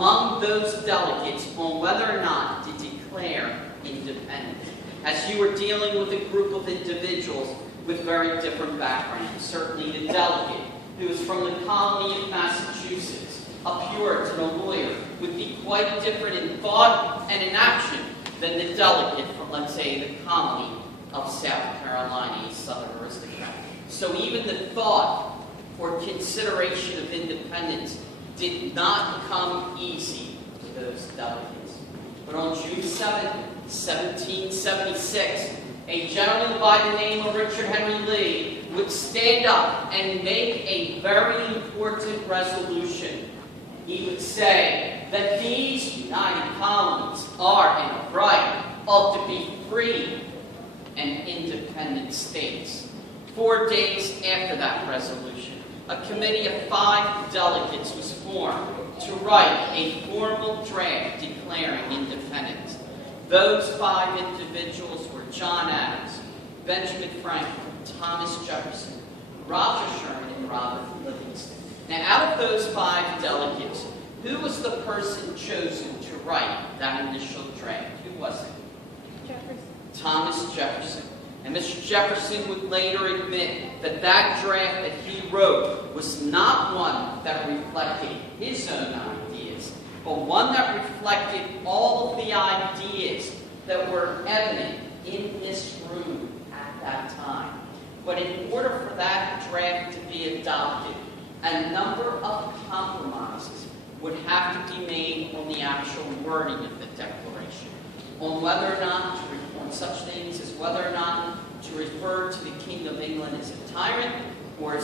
among those delegates on whether or not to declare independence, as you were dealing with a group of individuals with very different backgrounds. Certainly the delegate who was from the colony of Massachusetts, a Puritan, a lawyer, would be quite different in thought and in action than the delegate from, let's say, the colony of South Carolina, a Southern aristocrat. So even the thought or consideration of independence did not come easy to those delegates. But on June 7, 1776, a gentleman by the name of Richard Henry Lee would stand up and make a very important resolution. He would say that these united colonies are and of right ought to be free and independent states. 4 days after that resolution, a committee of 5 delegates was formed to write a formal draft declaring independence. Those 5 individuals were John Adams, Benjamin Franklin, Thomas Jefferson, Roger Sherman, and Robert Livingston. Now, out of those 5 delegates, who was the person chosen to write that initial draft? Who was it? Jefferson. Thomas Jefferson. And Mr. Jefferson would later admit that that draft that he wrote was not one that reflected his own ideas, but one that reflected all of the ideas that were evident in this room at that time. But in order for that draft to be adopted, a number of compromises would have to be made on the actual wording of the Declaration, on whether or not to on such things as whether or not to refer to the King of England as a tyrant or a